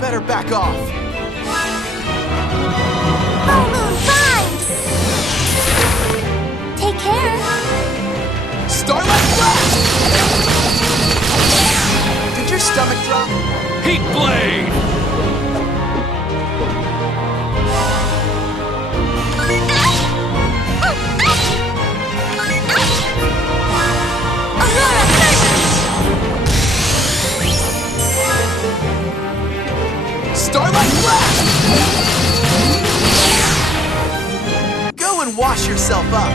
Better back off. Full moon vibes! Take care. Starlight Blast! Did your stomach drop? Heat Blade! Starlight Blast! Go and wash yourself up.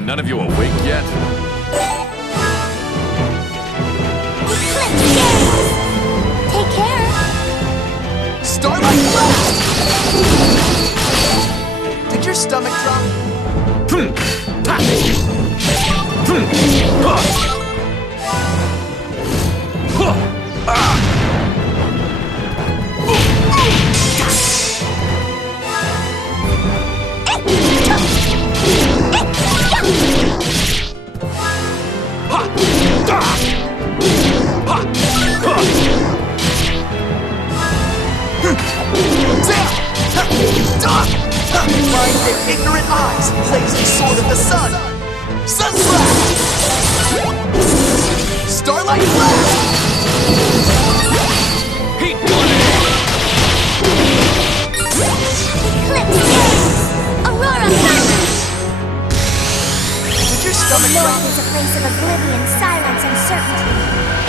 Are none of you awake yet? Eclipse Games! Take care! Starlight Blast! Did your stomach drop? Blind their ignorant eyes, blazing sword of the sun! Sun Slash! Starlight Blast! Heat Blade! Eclipse Games! Aurora Thunder! Did your stomach North drop? is a place of oblivion, silence, and certainty.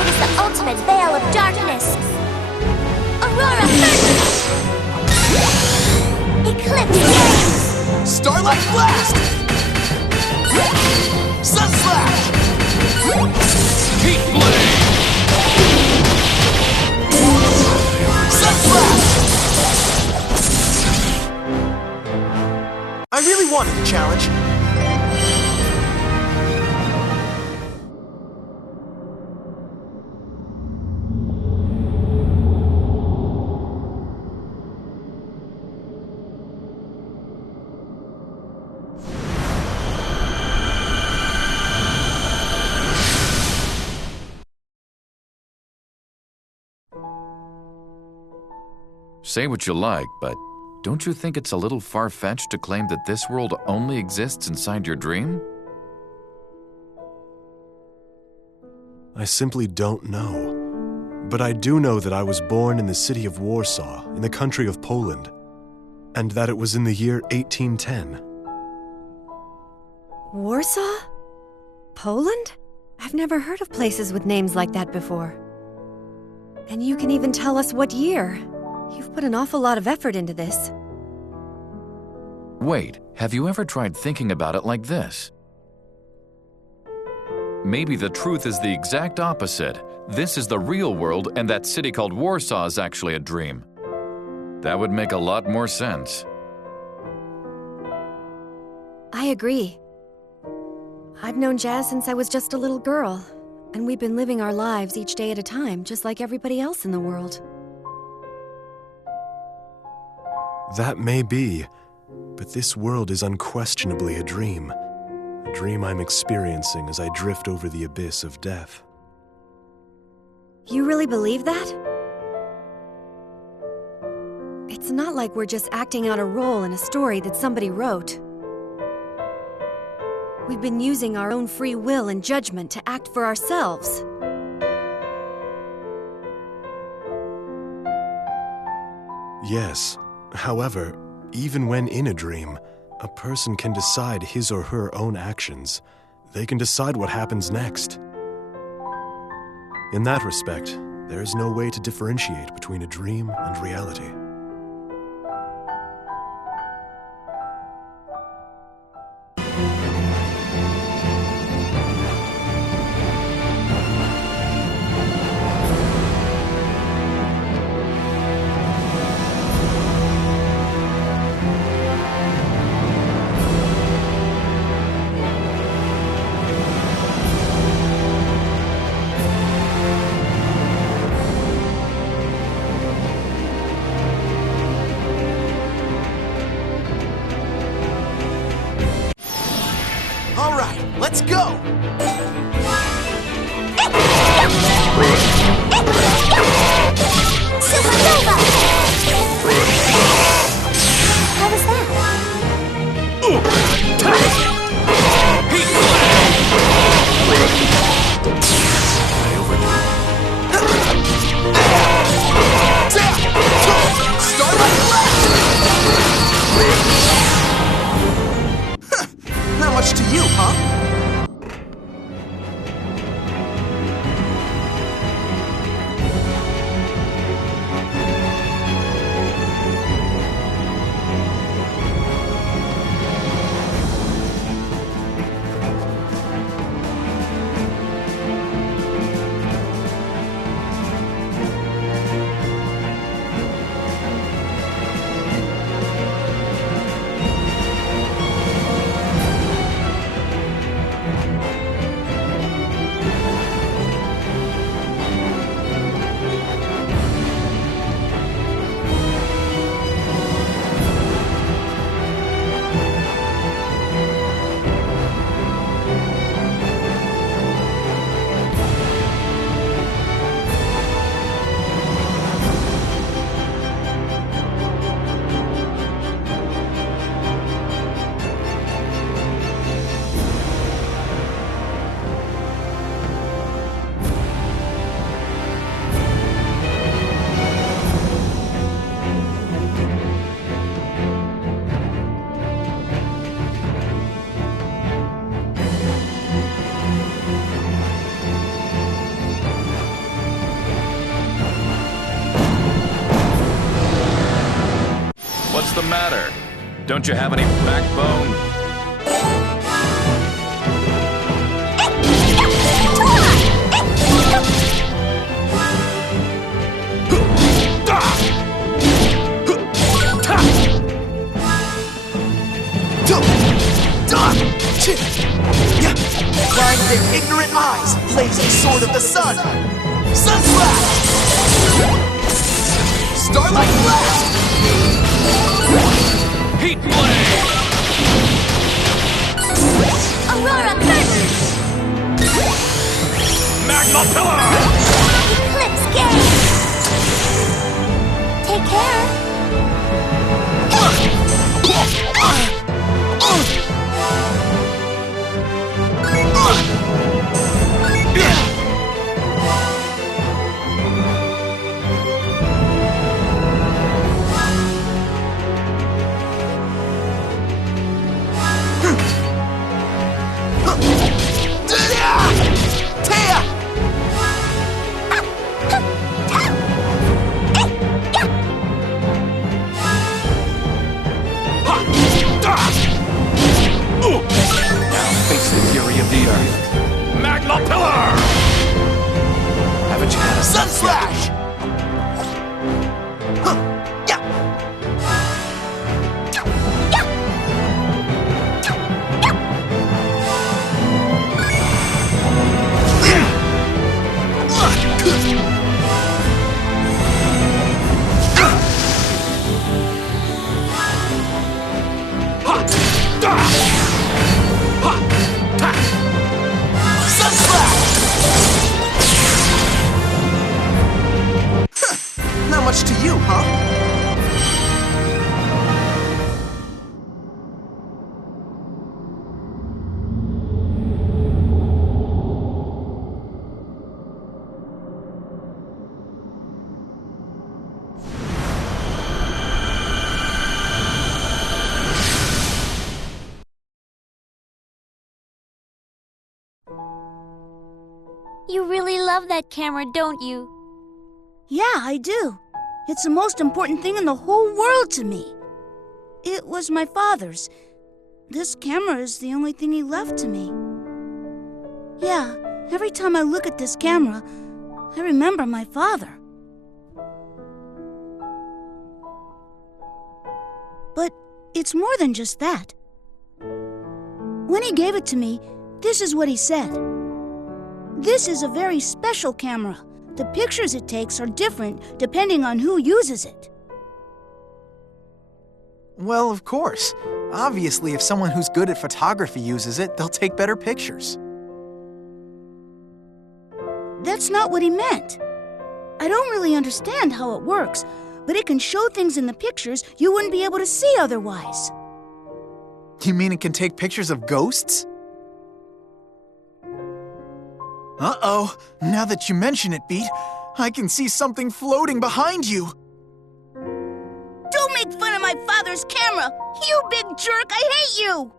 It is the ultimate veil of darkness. Aurora Thunder! Eclipse Games! Starlight Blast! Sun Slash! Heat Blade! Sun Slash! I really wanted a challenge. Say what you like, but don't you think it's a little far-fetched to claim that this world only exists inside your dream? I simply don't know. But I do know that I was born in the city of Warsaw, in the country of Poland, and that it was in the year 1810. Warsaw? Poland? I've never heard of places with names like that before. And you can even tell us what year. You've put an awful lot of effort into this. Wait, have you ever tried thinking about it like this? Maybe the truth is the exact opposite. This is the real world, and that city called Warsaw is actually a dream. That would make a lot more sense. I agree. I've known Jazz since I was just a little girl, and we've been living our lives each day at a time, just like everybody else in the world. That may be, but this world is unquestionably a dream. A dream I'm experiencing as I drift over the abyss of death. You really believe that? It's not like we're just acting out a role in a story that somebody wrote. We've been using our own free will and judgment to act for ourselves. Yes. However, even when in a dream, a person can decide his or her own actions. They can decide what happens next. In that respect, there is no way to differentiate between a dream and reality. All right, let's go! Supernova! How was that? Starlight Blast! Not much to you, huh? matter? Don't you have any backbone? Blinded ignorant eyes, blazing sword of the sun! Sun slash! Starlight blast! Heat blade! Aurora curtain! Magma pillar! Eclipse gate! Take care! Now face the fury of the earth. Magma pillar! Haven't you had a sun slash? Not much to you, huh? You really love that camera, don't you? Yeah, I do. It's the most important thing in the whole world to me. It was my father's. This camera is the only thing he left to me. Yeah, every time I look at this camera, I remember my father. But it's more than just that. When he gave it to me, this is what he said. This is a very special camera. The pictures it takes are different depending on who uses it. Well, of course. Obviously, if someone who's good at photography uses it, they'll take better pictures. That's not what he meant. I don't really understand how it works, but it can show things in the pictures you wouldn't be able to see otherwise. You mean it can take pictures of ghosts? Uh-oh. Now that you mention it, Beat, I can see something floating behind you. Don't make fun of my father's camera! You big jerk! I hate you!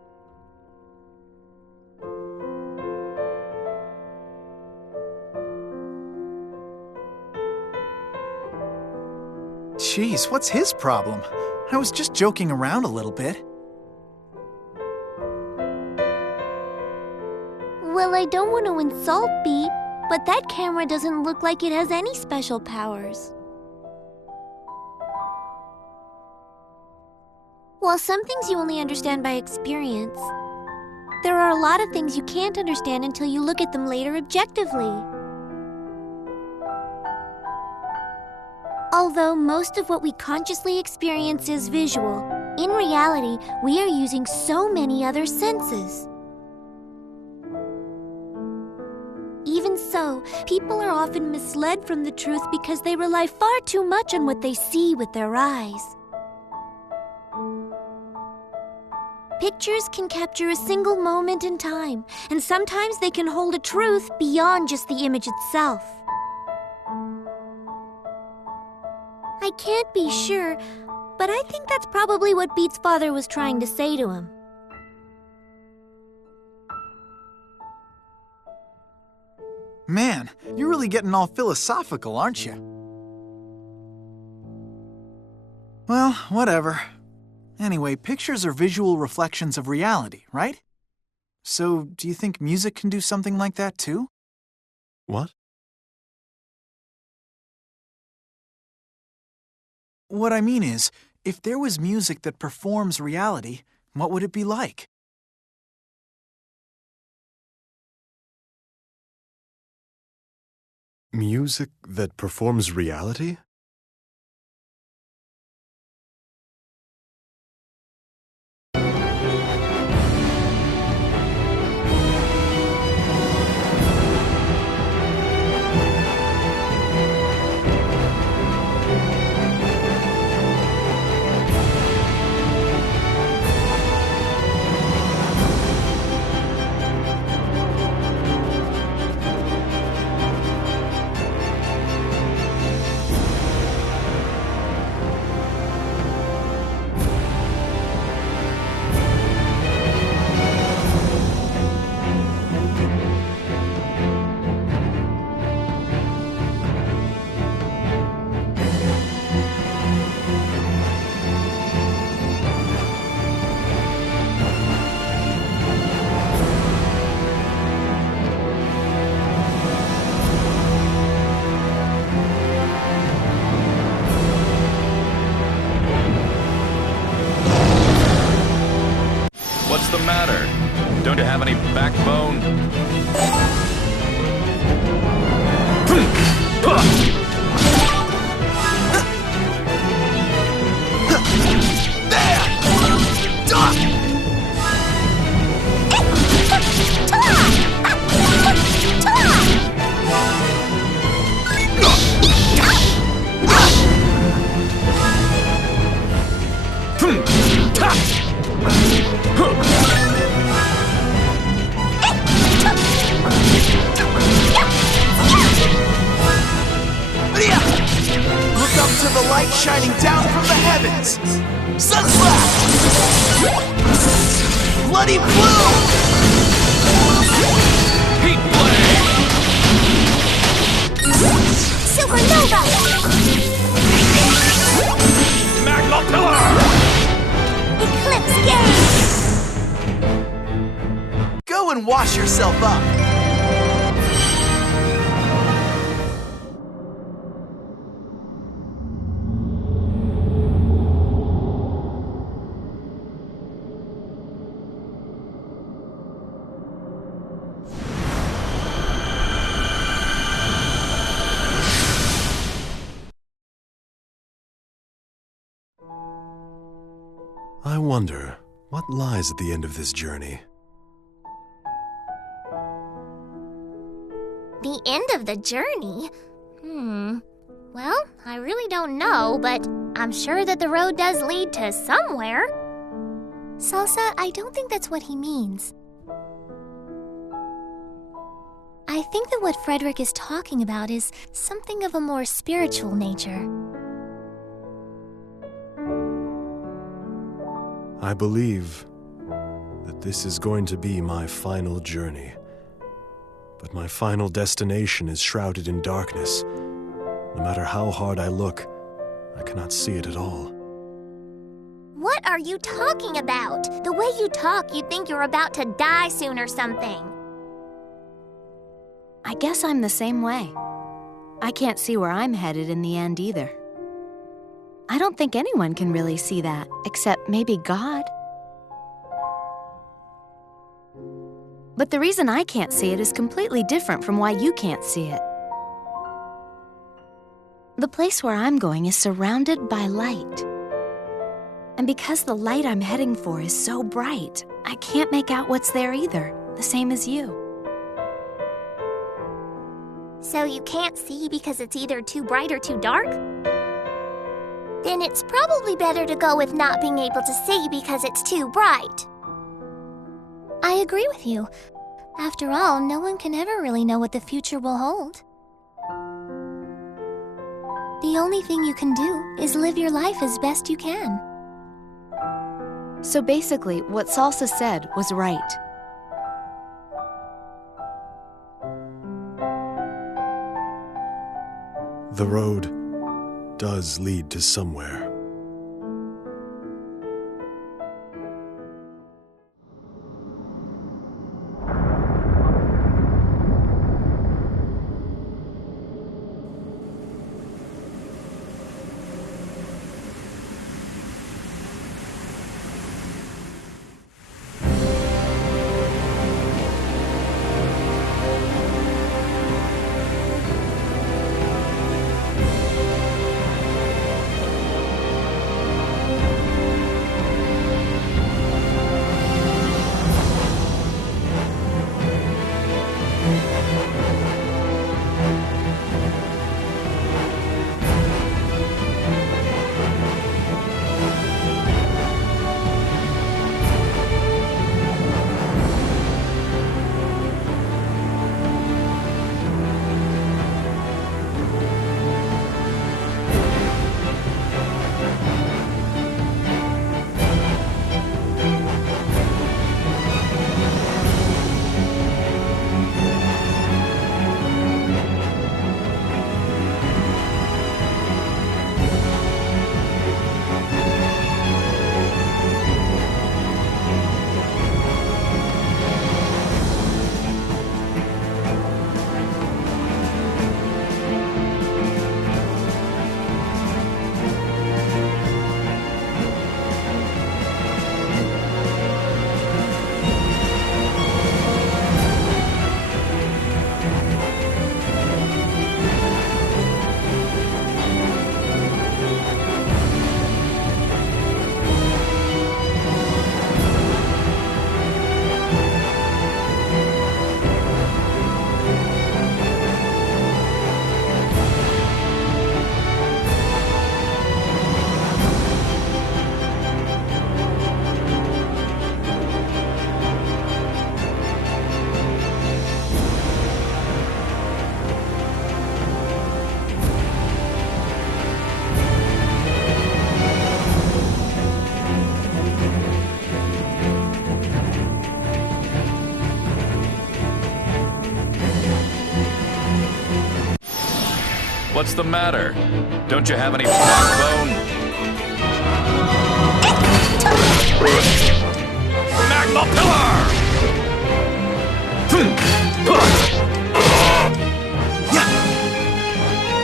Jeez, what's his problem? I was just joking around a little bit. Well, I don't want to insult Beat, but that camera doesn't look like it has any special powers. While some things you only understand by experience, there are a lot of things you can't understand until you look at them later objectively. Although most of what we consciously experience is visual, in reality, we are using so many other senses. Even so, people are often misled from the truth because they rely far too much on what they see with their eyes. Pictures can capture a single moment in time, and sometimes they can hold a truth beyond just the image itself. I can't be sure, but I think that's probably what Beat's father was trying to say to him. Man, you're really getting all philosophical, aren't you? Well, whatever. Anyway, pictures are visual reflections of reality, right? So, do you think music can do something like that too? What? What I mean is, if there was music that performs reality, what would it be like? Music that performs reality? What's the matter? Don't you have any backbone? Look up to the light shining down from the heavens! Sunflash! Bloody blue! Heat blade! Supernova! Magma pillar! Eclipse gauge! Go and wash yourself up! I wonder, what lies at the end of this journey? The end of the journey? Well, I really don't know, but I'm sure that the road does lead to somewhere. Salsa, I don't think that's what he means. I think that what Frederick is talking about is something of a more spiritual nature. I believe that this is going to be my final journey. But my final destination is shrouded in darkness. No matter how hard I look, I cannot see it at all. What are you talking about? The way you talk, you'd think you're about to die soon or something. I guess I'm the same way. I can't see where I'm headed in the end either. I don't think anyone can really see that, except maybe God. But the reason I can't see it is completely different from why you can't see it. The place where I'm going is surrounded by light. And because the light I'm heading for is so bright, I can't make out what's there either, the same as you. So you can't see because it's either too bright or too dark? Then it's probably better to go with not being able to see because it's too bright. I agree with you. After all, no one can ever really know what the future will hold. The only thing you can do is live your life as best you can. So basically, what Salsa said was right. The road does lead to somewhere. What's the matter? Don't you have any backbone? Magma Pillar!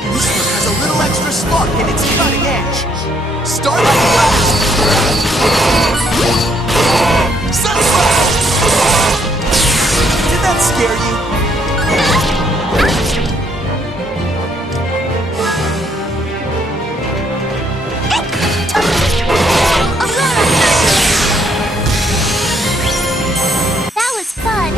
This one has a little extra spark and it's cutting edge. Start like blast! Sunfire! Did that scare you? That was fun.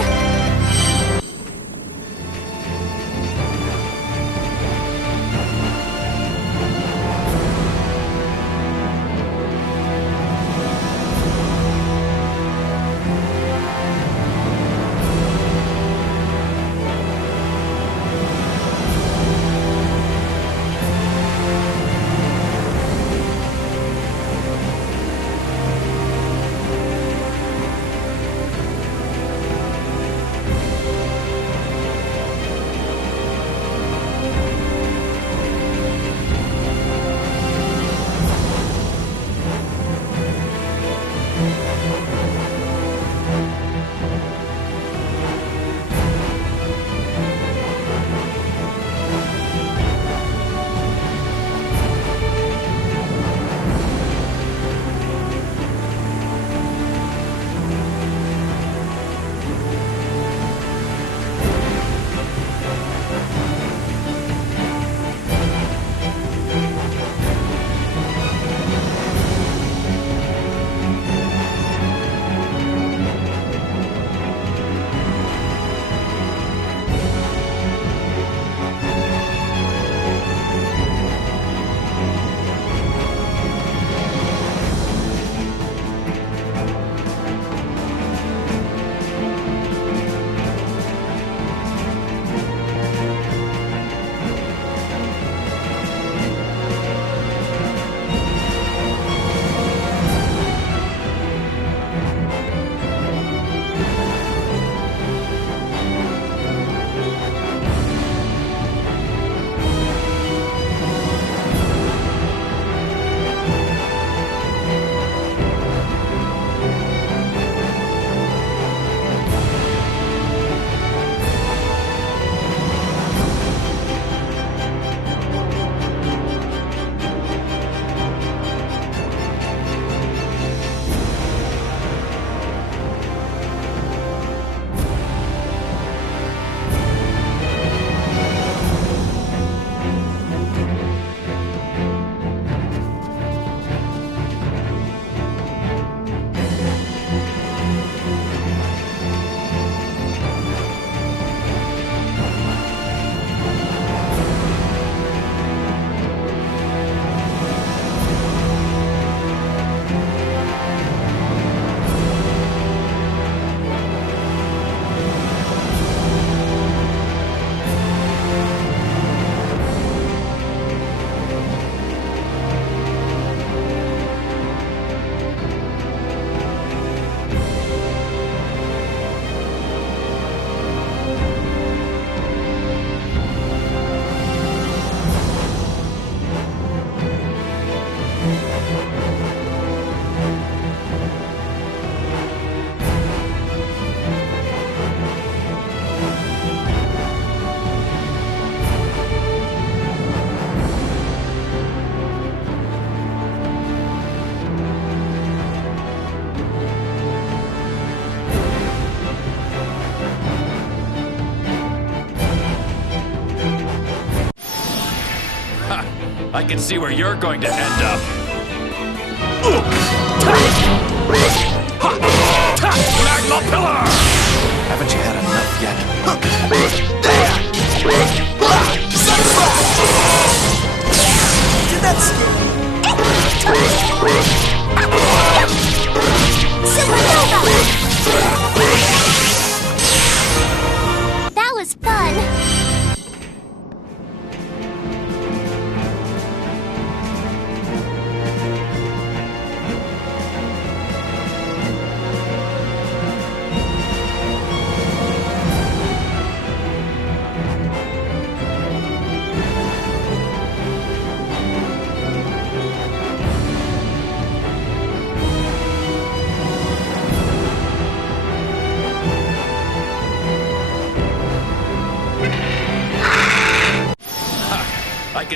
I can see where you're going to end up. Magma Pillar! Haven't you had enough yet? Did that scare you? Supernova! That was fun.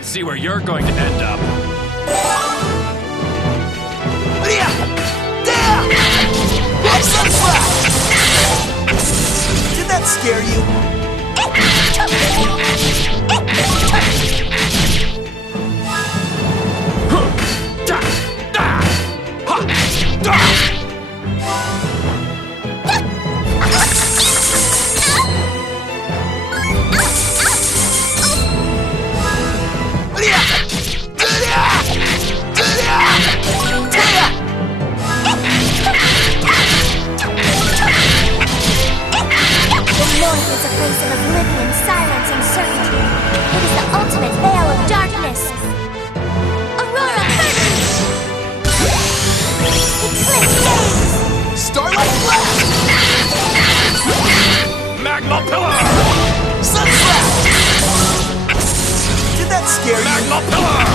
can't see where you're going to end up. Did that scare you? North is a place of oblivion, silence, and certainty. It is the ultimate veil of darkness. Aurora curtains! Eclipse gaze! Starlight blast! Magma pillar! Sun slash! Did that scare you? Magma pillar!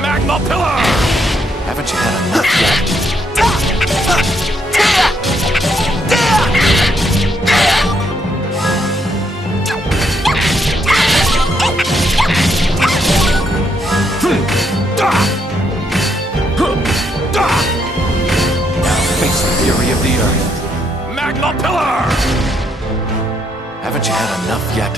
Magma pillar! Haven't you had enough yet? Face the fury of the earth. Magma pillar! Haven't you had enough yet?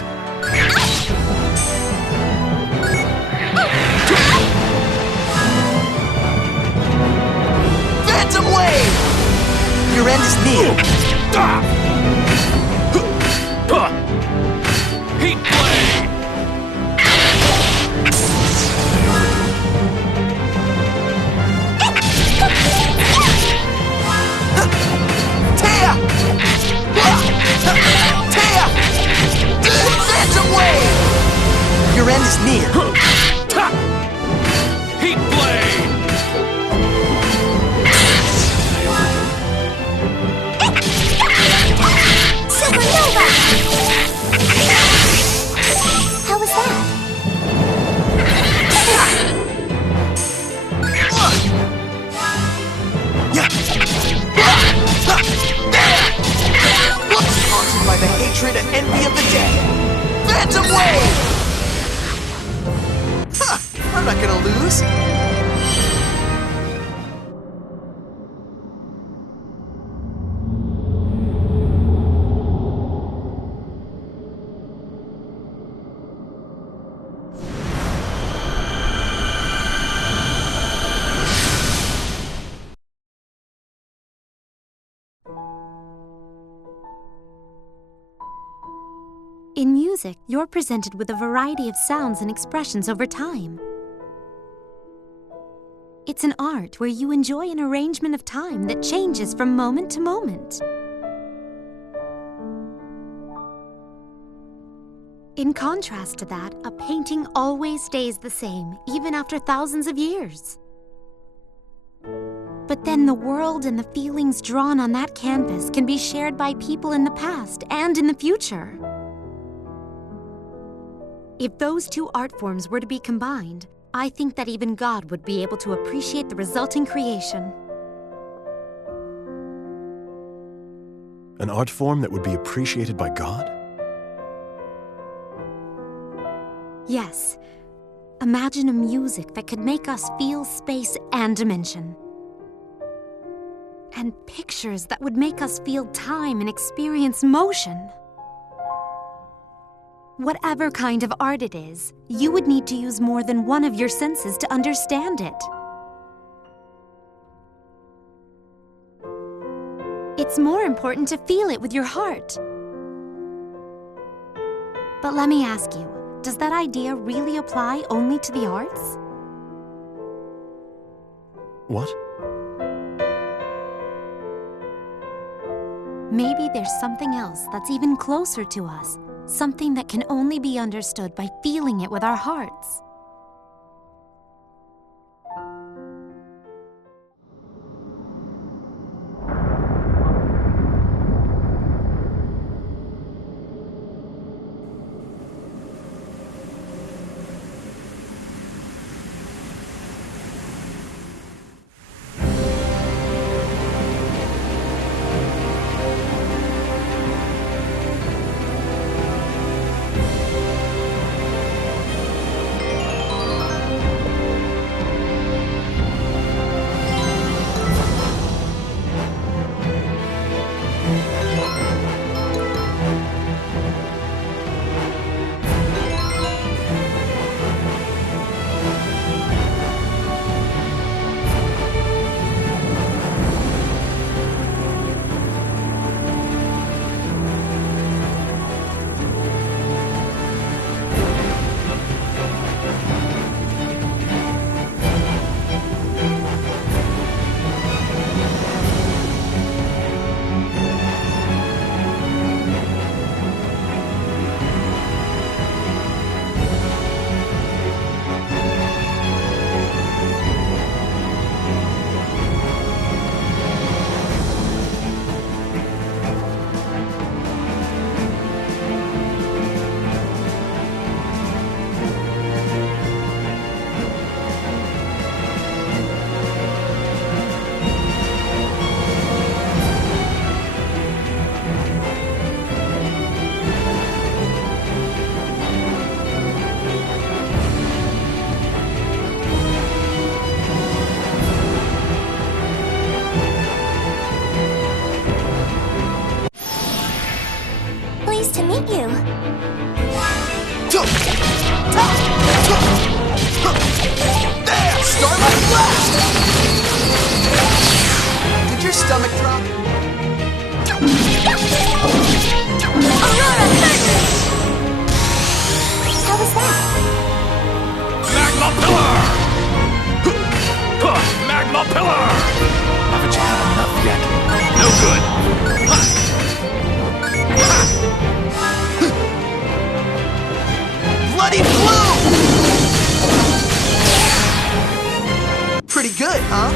Phantom wave! Your end is near. Heat blade! Phantom wave! Your end is near. Heat blade! Supernova! How was that? Haunted by the hatred and envy of the dead. Phantom wave! I'm not gonna lose. In music, you're presented with a variety of sounds and expressions over time. It's an art where you enjoy an arrangement of time that changes from moment to moment. In contrast to that, a painting always stays the same, even after thousands of years. But then the world and the feelings drawn on that canvas can be shared by people in the past and in the future. If those two art forms were to be combined, I think that even God would be able to appreciate the resulting creation. An art form that would be appreciated by God? Yes. Imagine a music that could make us feel space and dimension. And pictures that would make us feel time and experience motion. Whatever kind of art it is, you would need to use more than one of your senses to understand it. It's more important to feel it with your heart. But let me ask you, does that idea really apply only to the arts? What? Maybe there's something else that's even closer to us. Something that can only be understood by feeling it with our hearts. Caterpillar! Haven't you had enough yet? No good! Ha! Ha! Bloody Blue! Pretty good, huh?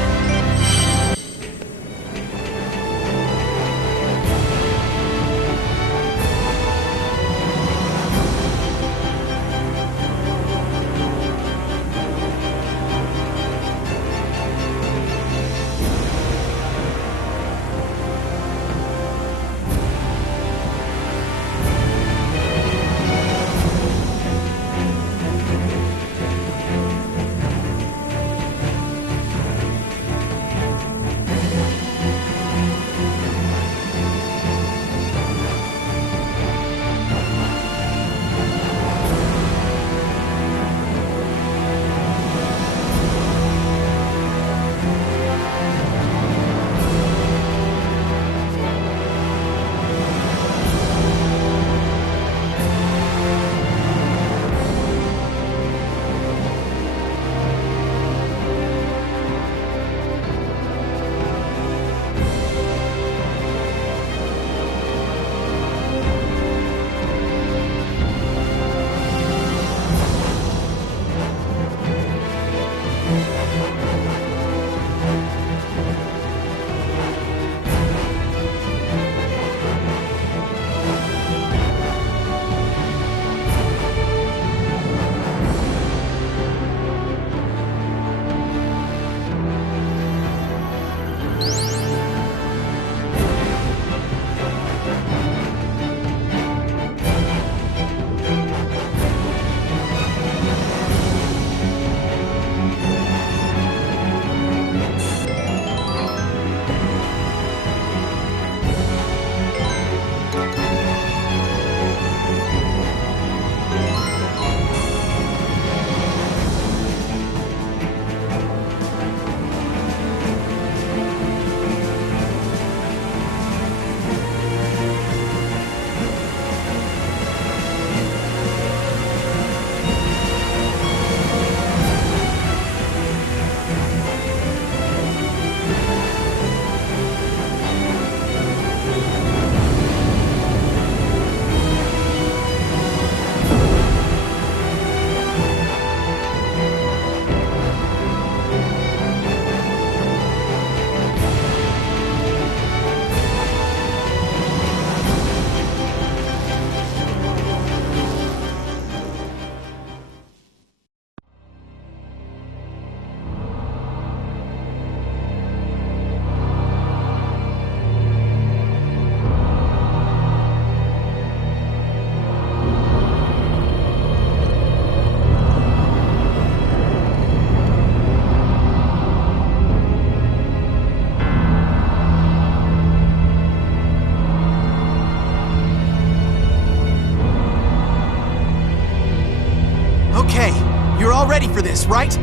Okay, you're all ready for this, right?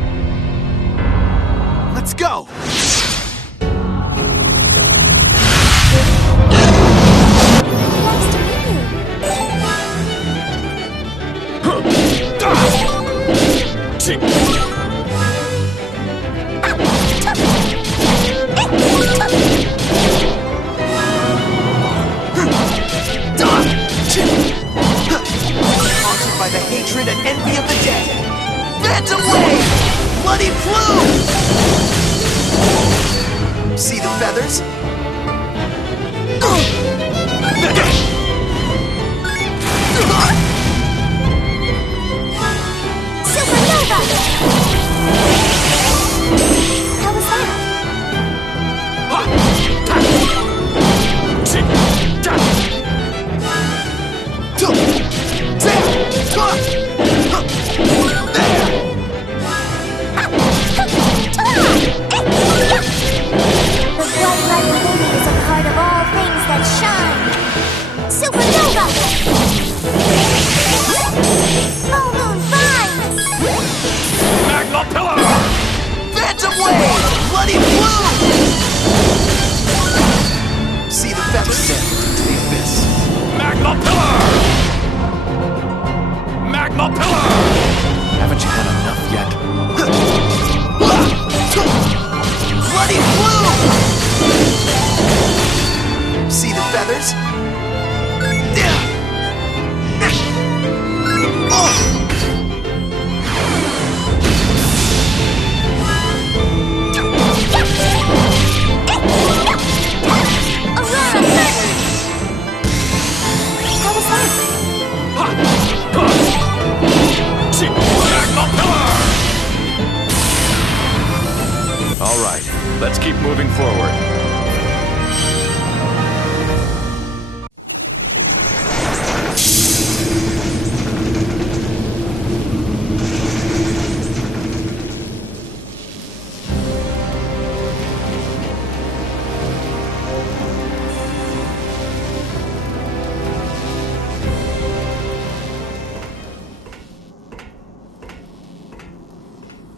Let's go! Haunted by the hatred and envy of the dead. Phantom Wave! Bloody Plume! See the feathers? Supernova! How was that? The blood feathers. All right, let's keep moving forward.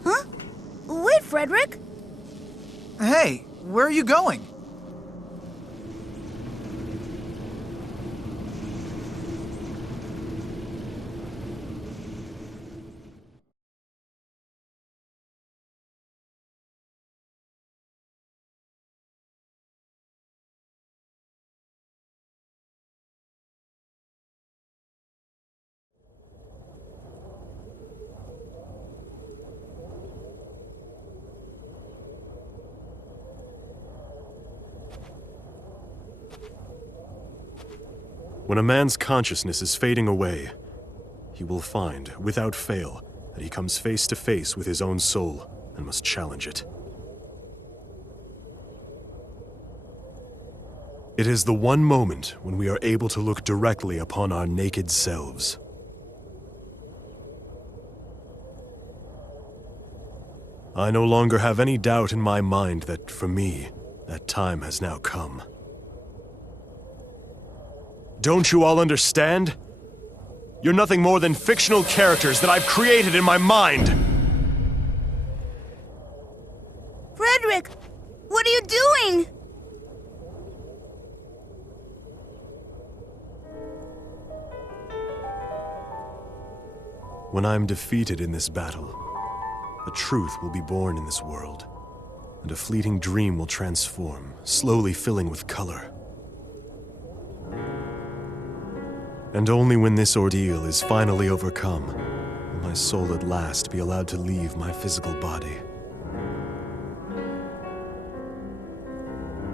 Huh? Wait, Frederick. Hey, where are you going? When a man's consciousness is fading away, he will find, without fail, that he comes face to face with his own soul and must challenge it. It is the one moment when we are able to look directly upon our naked selves. I no longer have any doubt in my mind that, for me, that time has now come. Don't you all understand? You're nothing more than fictional characters that I've created in my mind! Frederick, what are you doing? When I'm defeated in this battle, a truth will be born in this world, and a fleeting dream will transform, slowly filling with color. And only when this ordeal is finally overcome, will my soul at last be allowed to leave my physical body.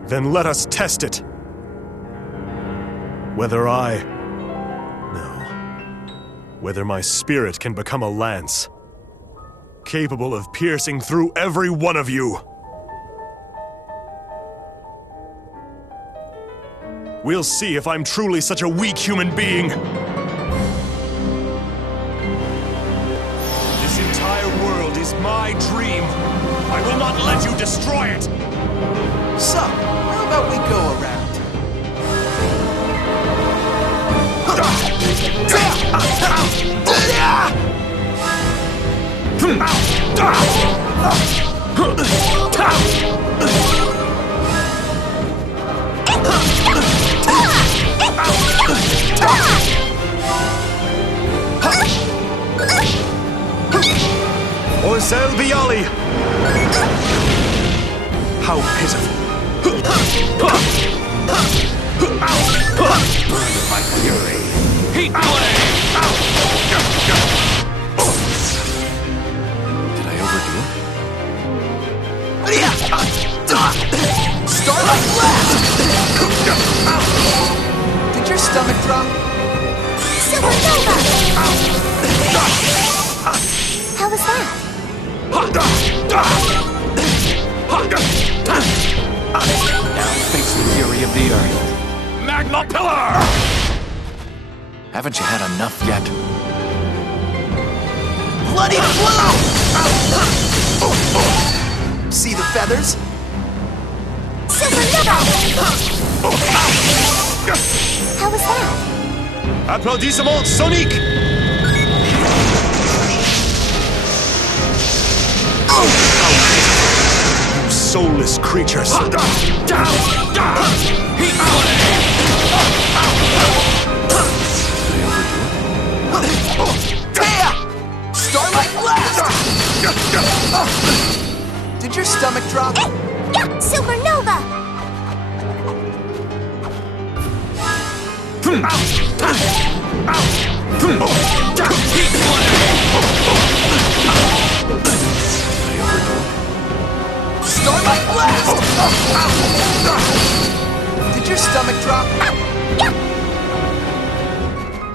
Then let us test it! Whether whether my spirit can become a lance, capable of piercing through every one of you. We'll see if I'm truly such a weak human being. This entire world is my dream. I will not let you destroy it. So, how about we go around? Orzel Bialy! How pitiful. My fury. Heat blade! Did I overdo it? Starlight Blast! Did your stomach drop? Supernova! How was that? Now face the fury of the earth. Magma Pillar! Haven't you had enough yet? Bloody Blue! See the feathers? Supernova! How was that? Applaudissements soniques! You soulless creatures! Starlight Blast! Did your stomach drop? Yeah, Supernova! Starlight Blast! Did your stomach drop?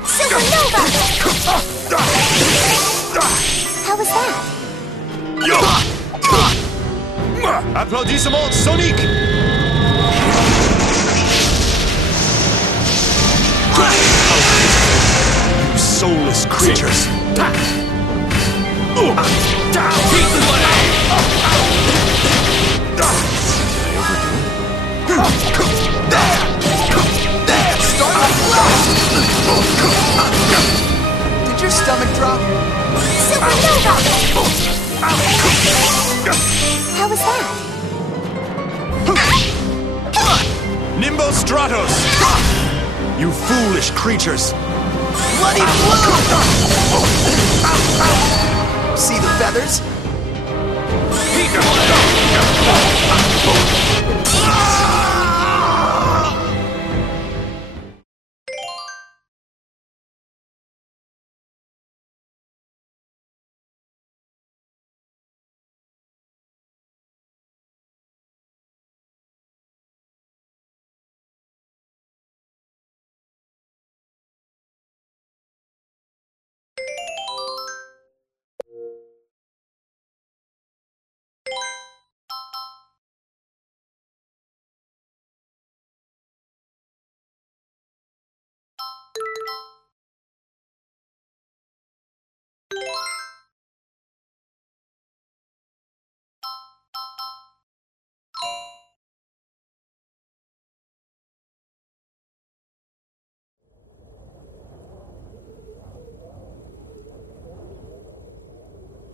Supernova! How was that? Applaudissements Sonic! You soulless creatures! Starlight Blast! Did your stomach drop? Supernova! How was that? Nimbus Stratos! You foolish creatures! Bloody blue! See the feathers?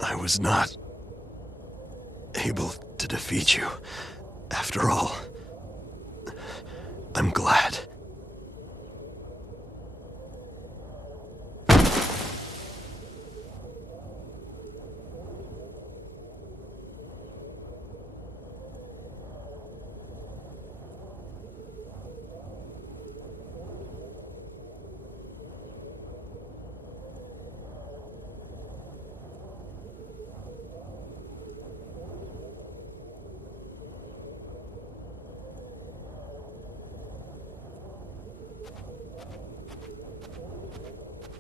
I was not able to defeat you. After all, I'm glad.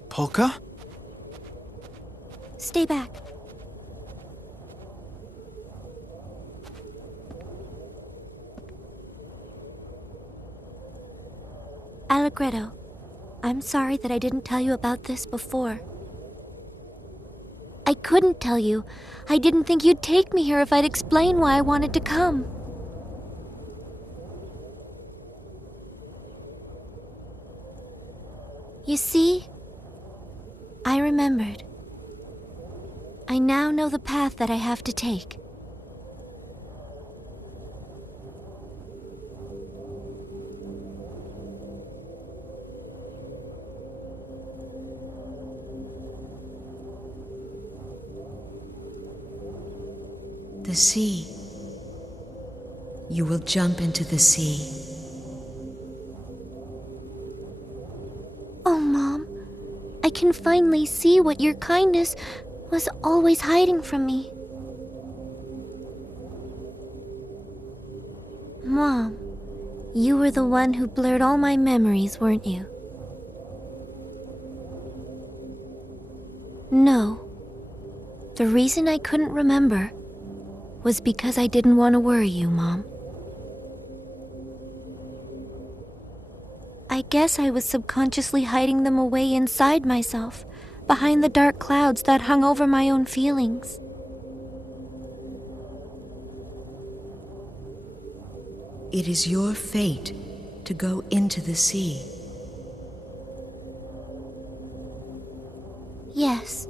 Polka? Stay back. Allegretto, I'm sorry that I didn't tell you about this before. I couldn't tell you. I didn't think you'd take me here if I'd explain why I wanted to come. You see, I remembered. I now know the path that I have to take. The sea. You will jump into the sea. Oh, Mom, I can finally see what your kindness was always hiding from me. Mom, you were the one who blurred all my memories, weren't you? No. The reason I couldn't remember was because I didn't want to worry you, Mom. I guess I was subconsciously hiding them away inside myself, behind the dark clouds that hung over my own feelings. It is your fate to go into the sea. Yes,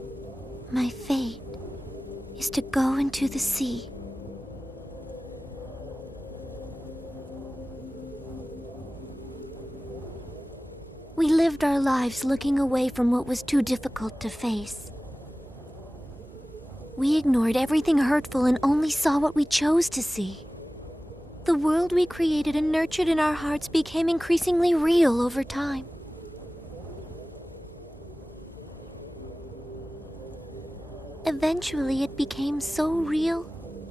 my fate is to go into the sea. We lived our lives looking away from what was too difficult to face. We ignored everything hurtful and only saw what we chose to see. The world we created and nurtured in our hearts became increasingly real over time. Eventually, it became so real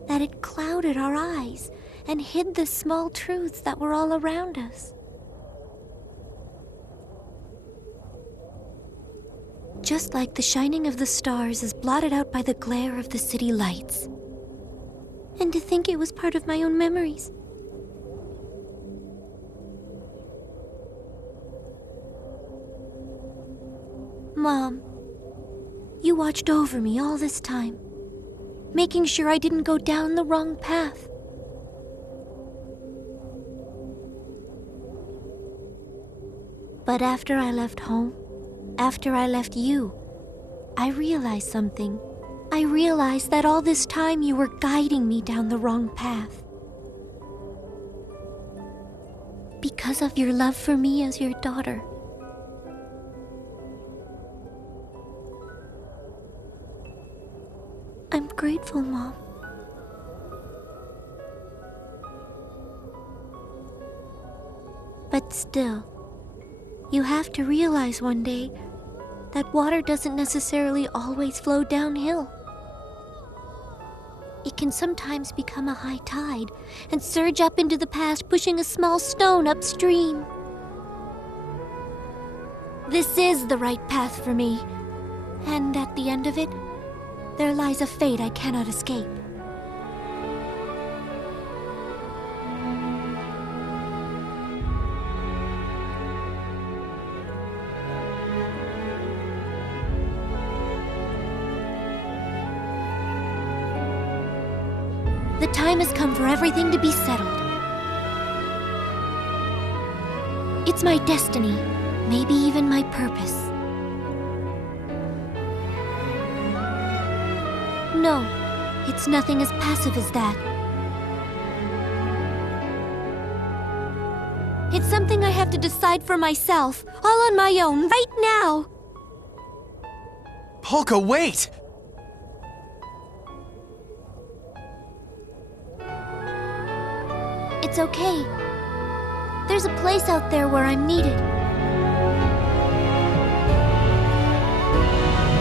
that it clouded our eyes and hid the small truths that were all around us. Just like the shining of the stars is blotted out by the glare of the city lights. And to think it was part of my own memories. Mom, you watched over me all this time, making sure I didn't go down the wrong path. But after I left home, after I left you, I realized something. I realized that all this time you were guiding me down the wrong path. Because of your love for me as your daughter. I'm grateful, Mom. But still, you have to realize one day that water doesn't necessarily always flow downhill. It can sometimes become a high tide and surge up into the past, pushing a small stone upstream. This is the right path for me, and at the end of it, there lies a fate I cannot escape. The time has come for everything to be settled. It's my destiny, maybe even my purpose. No, it's nothing as passive as that. It's something I have to decide for myself, all on my own, right now. Polka, wait! It's okay. There's a place out there where I'm needed.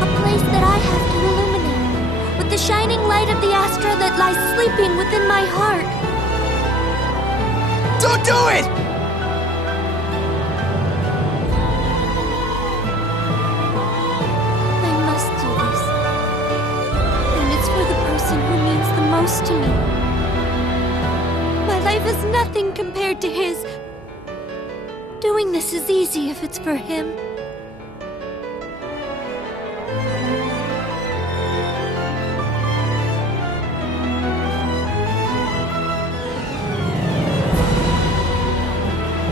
A place that I have to illuminate, with the shining light of the Astra that lies sleeping within my heart. Don't do it! I must do this. And it's for the person who means the most to me. My life is nothing compared to his. Doing this is easy if it's for him.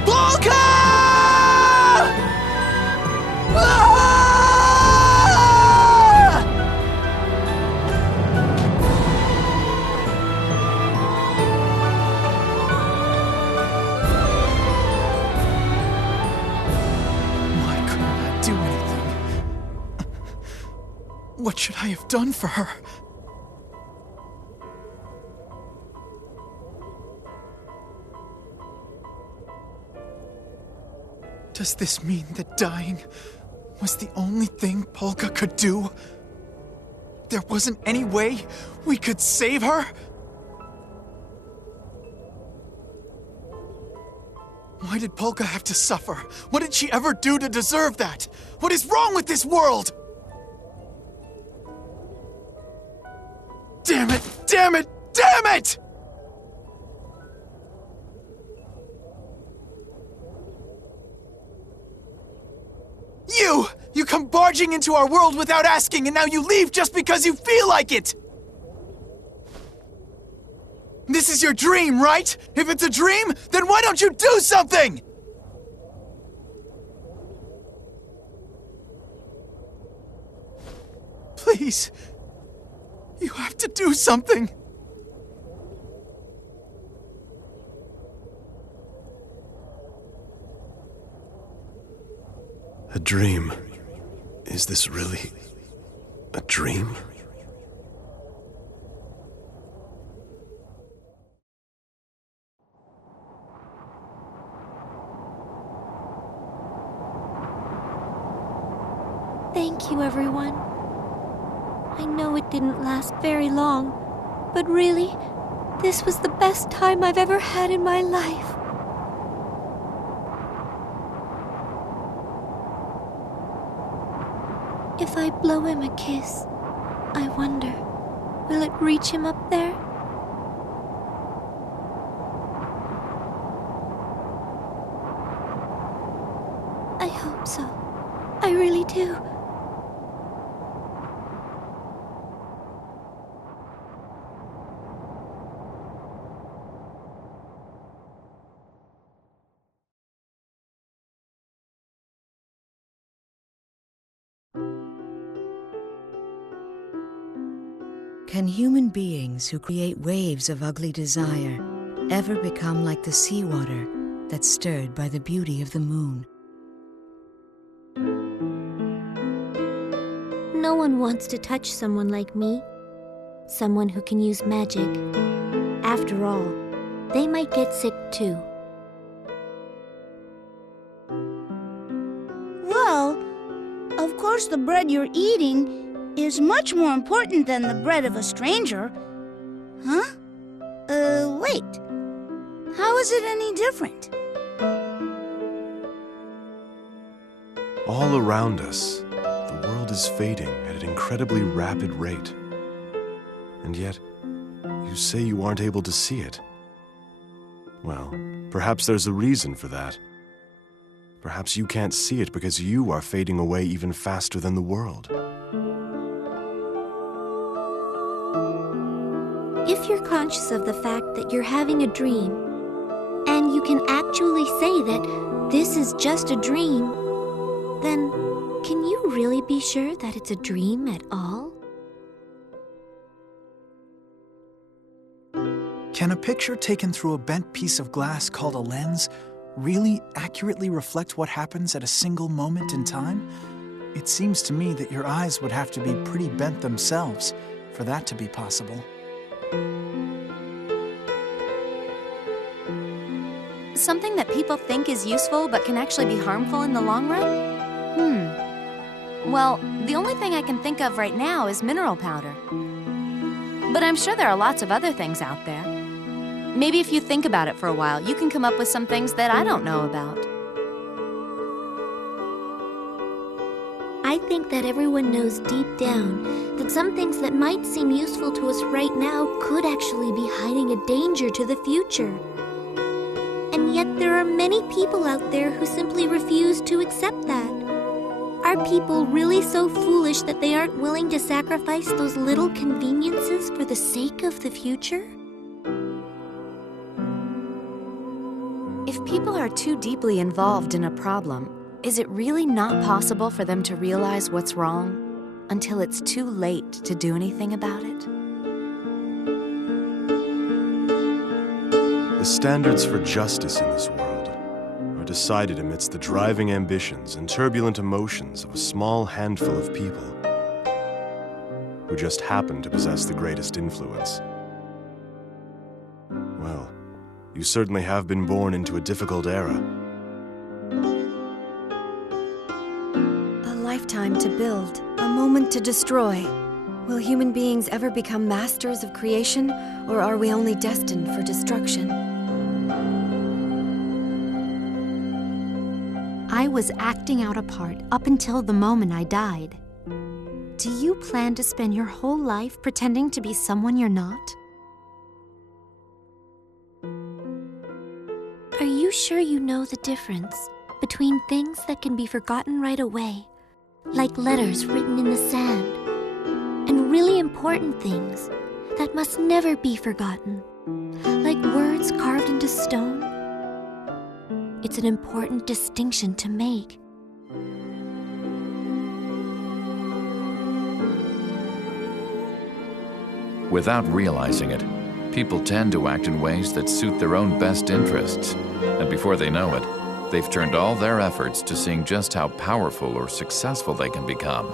Polka! What should I have done for her? Does this mean that dying was the only thing Polka could do? There wasn't any way we could save her? Why did Polka have to suffer? What did she ever do to deserve that? What is wrong with this world? Damn it! Damn it! Damn it! You come barging into our world without asking, and now you leave just because you feel like it! This is your dream, right? If it's a dream, then why don't you do something? Please. You have to do something. A dream. Is this really a dream? Thank you, everyone. I I know it didn't last very long, but really, this was the best time I've ever had in my life. If I blow him a kiss, I wonder, will it reach him up there? I hope so. I really do. Can human beings who create waves of ugly desire ever become like the seawater that's stirred by the beauty of the moon? No one wants to touch someone like me. Someone who can use magic. After all, they might get sick too. Well, of course the bread you're eating is much more important than the bread of a stranger. Huh? Wait. How is it any different? All around us, the world is fading at an incredibly rapid rate. And yet, you say you aren't able to see it. Well, perhaps there's a reason for that. Perhaps you can't see it because you are fading away even faster than the world. If you're conscious of the fact that you're having a dream, and you can actually say that this is just a dream, then can you really be sure that it's a dream at all? Can a picture taken through a bent piece of glass called a lens really accurately reflect what happens at a single moment in time? It seems to me that your eyes would have to be pretty bent themselves for that to be possible. Something that people think is useful but can actually be harmful in the long run? Well, the only thing I can think of right now is mineral powder. But I'm sure there are lots of other things out there. Maybe if you think about it for a while, you can come up with some things that I don't know about. I think that everyone knows deep down that some things that might seem useful to us right now could actually be hiding a danger to the future. And yet there are many people out there who simply refuse to accept that. Are people really so foolish that they aren't willing to sacrifice those little conveniences for the sake of the future? If people are too deeply involved in a problem, is it really not possible for them to realize what's wrong until it's too late to do anything about it? The standards for justice in this world are decided amidst the driving ambitions and turbulent emotions of a small handful of people who just happen to possess the greatest influence. Well, you certainly have been born into a difficult era. A lifetime to build, a moment to destroy. Will human beings ever become masters of creation, or are we only destined for destruction? I was acting out a part up until the moment I died. Do you plan to spend your whole life pretending to be someone you're not? Are you sure you know the difference between things that can be forgotten right away, like letters written in the sand, and really important things that must never be forgotten, like words carved into stone? It's an important distinction to make. Without realizing it, people tend to act in ways that suit their own best interests, and before they know it, they've turned all their efforts to seeing just how powerful or successful they can become.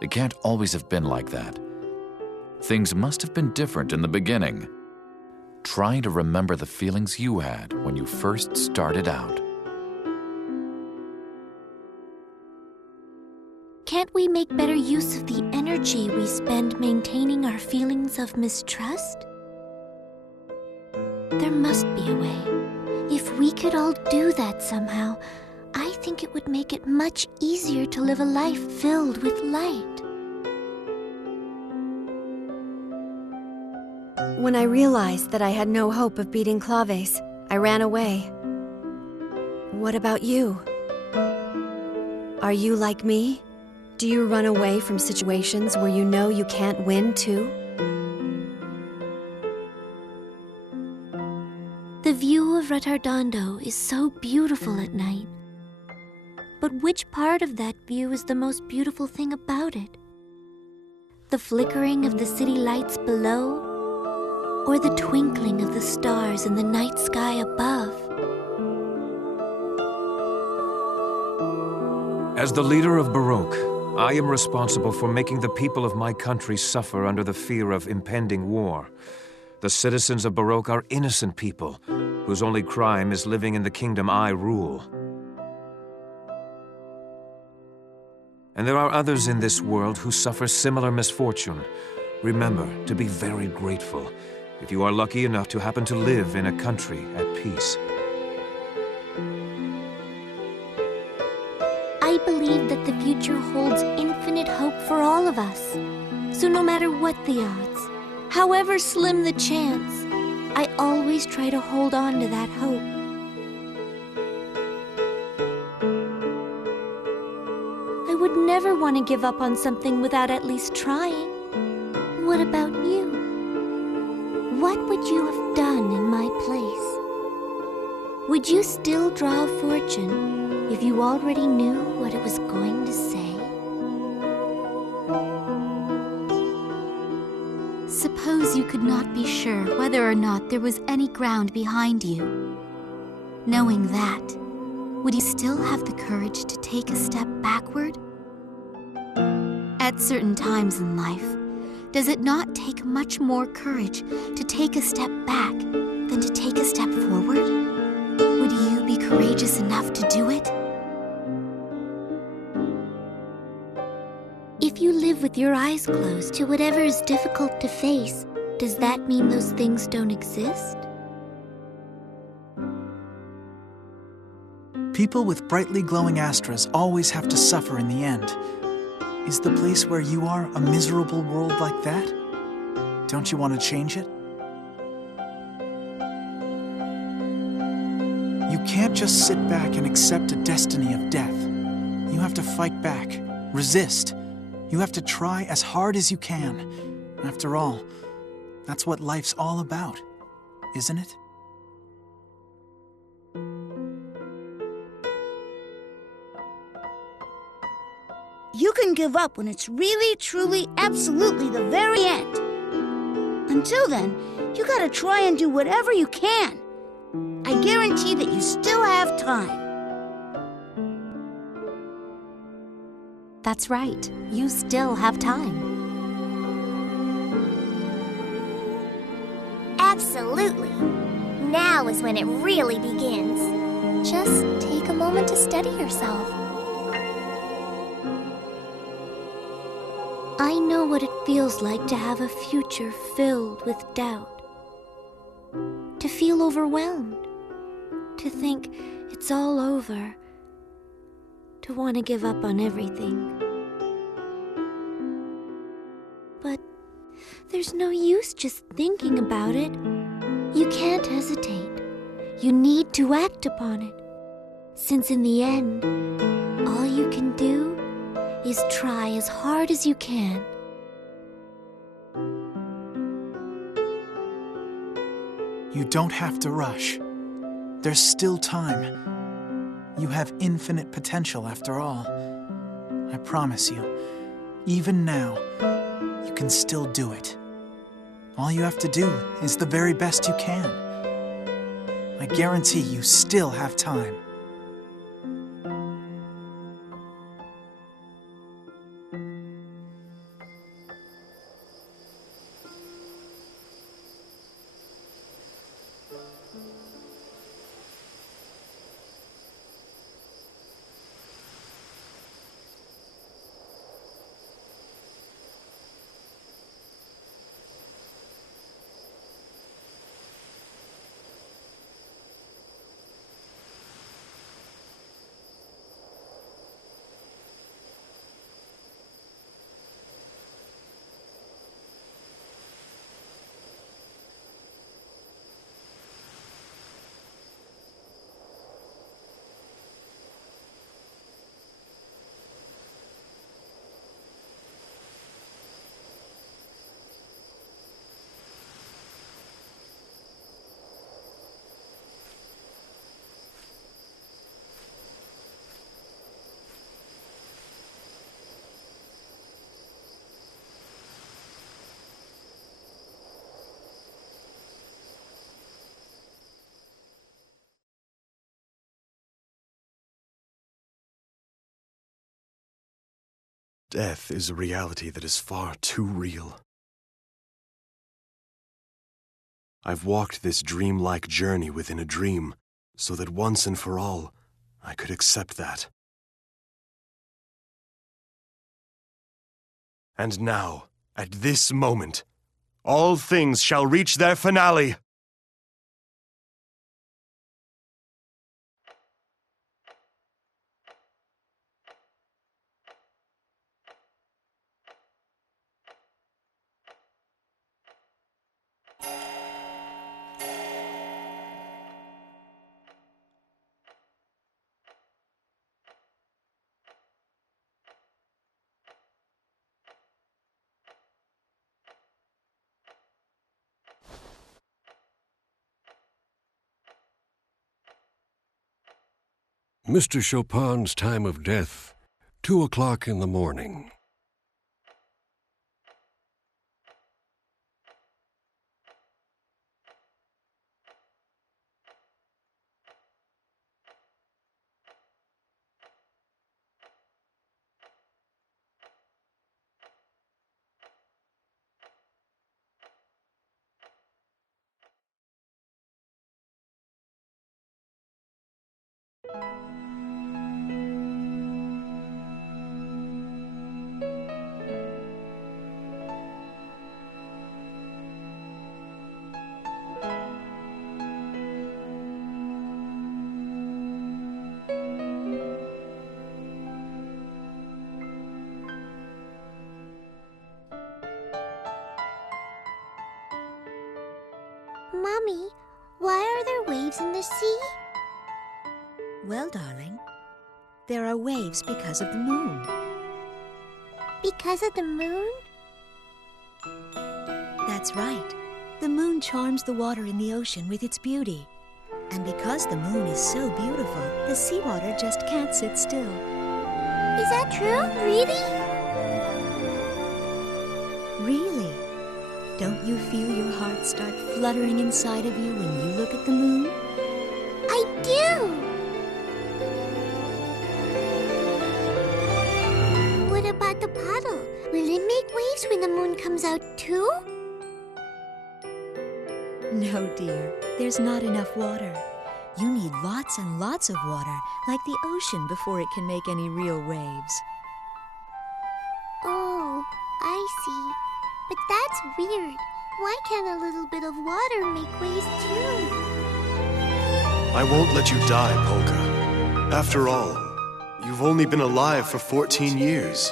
It can't always have been like that. Things must have been different in the beginning. Try to remember the feelings you had when you first started out. Can't Can't we make better use of the energy we spend maintaining our feelings of mistrust? There must be a way. If we could all do that somehow, I think it would make it much easier to live a life filled with light. When I realized that I had no hope of beating Claves, I ran away. What about you? Are you like me? Do you run away from situations where you know you can't win too? The view of Retardando is so beautiful at night. But which part of that view is the most beautiful thing about it? The flickering of the city lights below? Or the twinkling of the stars in the night sky above? As the leader of Baroque, I am responsible for making the people of my country suffer under the fear of impending war. The citizens of Baroque are innocent people, whose only crime is living in the kingdom I rule. And there are others in this world who suffer similar misfortune. Remember to be very grateful if you are lucky enough to happen to live in a country at peace. I believe that the future holds infinite hope for all of us. So no matter what the odds, however slim the chance, I always try to hold on to that hope. I would never want to give up on something without at least trying. What about you? What would you have done in my place? Would you still draw a fortune if you already knew what it was going to say? Suppose you could not be sure whether or not there was any ground behind you. Knowing that, would you still have the courage to take a step backward? At certain times in life, does it not take much more courage to take a step back than to take a step forward? Would you be courageous enough to do it? If you live with your eyes closed to whatever is difficult to face, does that mean those things don't exist? People with brightly glowing astras always have to suffer in the end. Is the place where you are a miserable world like that? Don't you want to change it? You can't just sit back and accept a destiny of death. You have to fight back, resist. You have to try as hard as you can. After all, that's what life's all about, isn't it? You can give up when it's really, truly, absolutely the very end. Until then, you gotta try and do whatever you can. I guarantee that you still have time. That's right. You still have time. Absolutely. Now is when it really begins. Just take a moment to steady yourself. I know what it feels like to have a future filled with doubt. To feel overwhelmed. To think it's all over. To want to give up on everything. But there's no use just thinking about it. You can't hesitate. You need to act upon it. Since in the end, all you can do is try as hard as you can. You don't have to rush. There's still time. You have infinite potential after all. I promise you, even now, you can still do it. All you have to do is the very best you can. I guarantee you still have time. Death is a reality that is far too real. I've walked this dreamlike journey within a dream, so that once and for all, I could accept that. And now, at this moment, all things shall reach their finale! Mr. Chopin's time of death, 2 o'clock in the morning. Mommy, why are there waves in the sea? Well, darling, there are waves because of the moon. Because of the moon? That's right. The moon charms the water in the ocean with its beauty. And because the moon is so beautiful, the seawater just can't sit still. Is that true? Really? Really? Don't you feel your heart start fluttering inside of you when you look at the moon? I do! What about the puddle? Will it make waves when the moon comes out too? No, dear. There's not enough water. You need lots and lots of water, like the ocean, before it can make any real waves. Oh, I see. But that's weird. Why can't a little bit of water make waves too? I won't let you die, Polka. After all, you've only been alive for 14 years.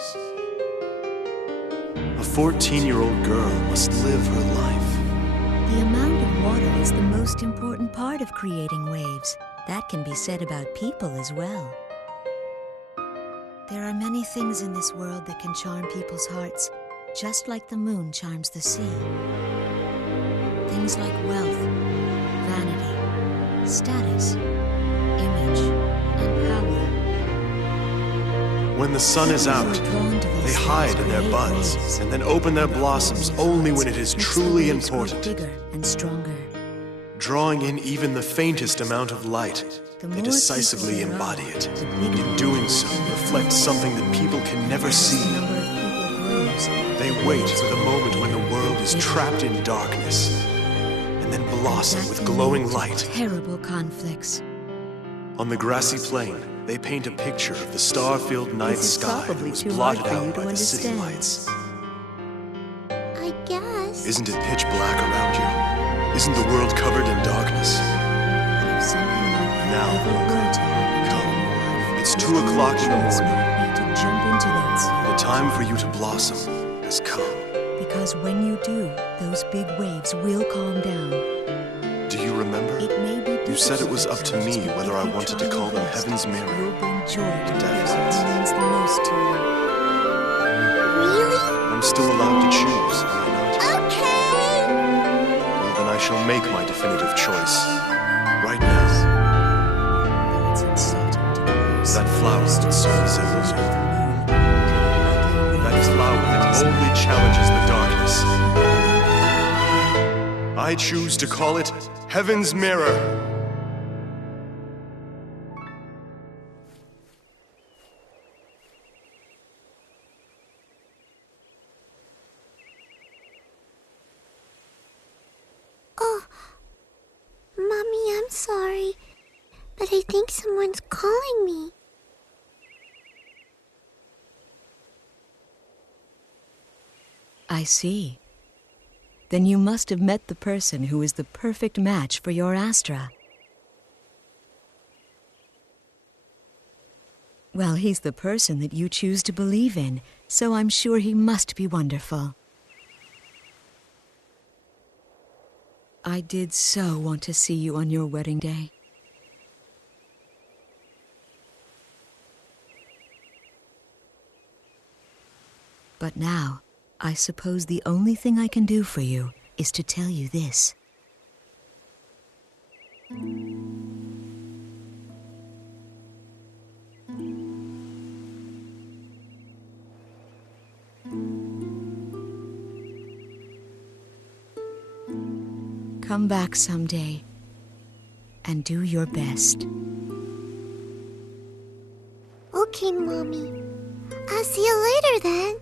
A 14-year-old girl must live her life. The amount of water is the most important part of creating waves. That can be said about people as well. There are many things in this world that can charm people's hearts, just like the moon charms the sea. Things like wealth, vanity, status, image, and power. When the sun is out, they hide in their buds and then open their blossoms only when it is truly important. Bigger and stronger. Drawing in even the faintest amount of light, they decisively embody it. And in doing so, reflect something that people can never see. They wait for the moment when the world is trapped in darkness, and then blossom with glowing light. Terrible conflicts. On the grassy plain, they paint a picture of the star-filled night sky that was blotted out by the city lights. I guess. Isn't it pitch black around you? Isn't the world covered in darkness? Now, come. It's 2 o'clock in the morning. The time for you to blossom has come. Because when you do, those big waves will calm down. Do you remember? You said it was up to me whether I wanted to call them Heaven's Mirror. Definitely. Really? I'm still allowed to choose, am I not? Okay! Well, then I shall make my definitive choice. Right now. That flower that serves as a moon. That flower that boldly challenges the darkness. I choose to call it Heaven's Mirror. I think someone's calling me. I see. Then you must have met the person who is the perfect match for your Astra. Well, he's the person that you choose to believe in, so I'm sure he must be wonderful. I did so want to see you on your wedding day. But now, I suppose the only thing I can do for you is to tell you this. Come back someday and do your best. Okay, Mommy. I'll see you later then.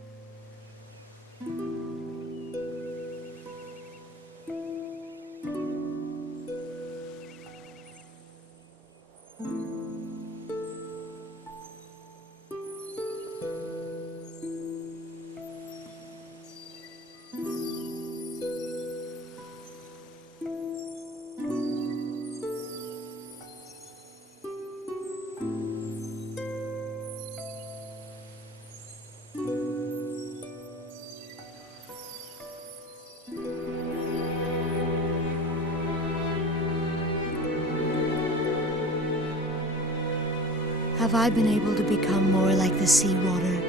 Have I been able to become more like the seawater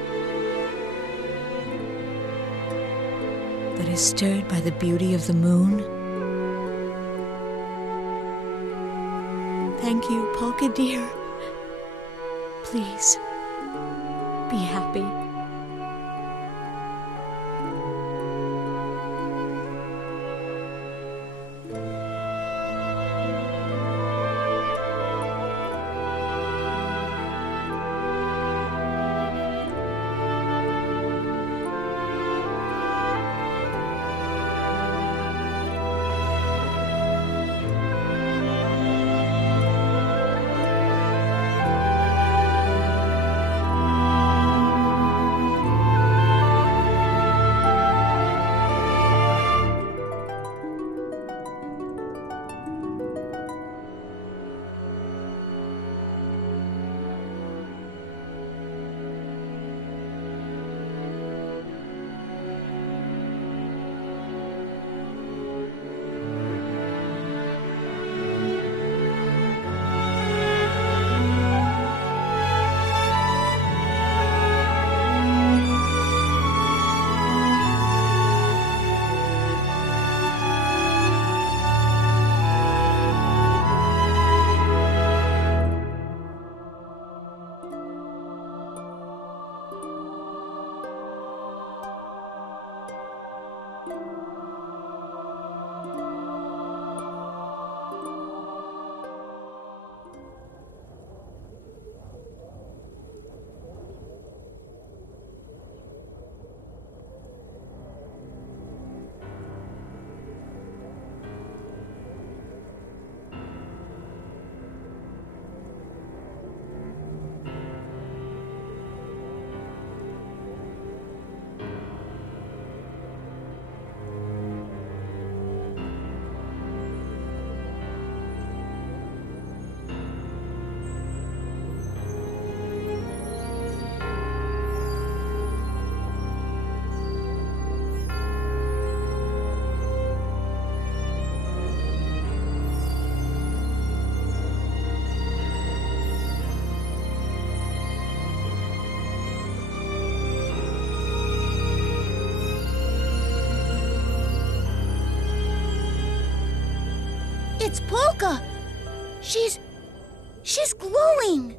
that is stirred by the beauty of the moon? Thank you, Polka dear. Please, be happy. It's Polka! She's glowing!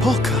Polka!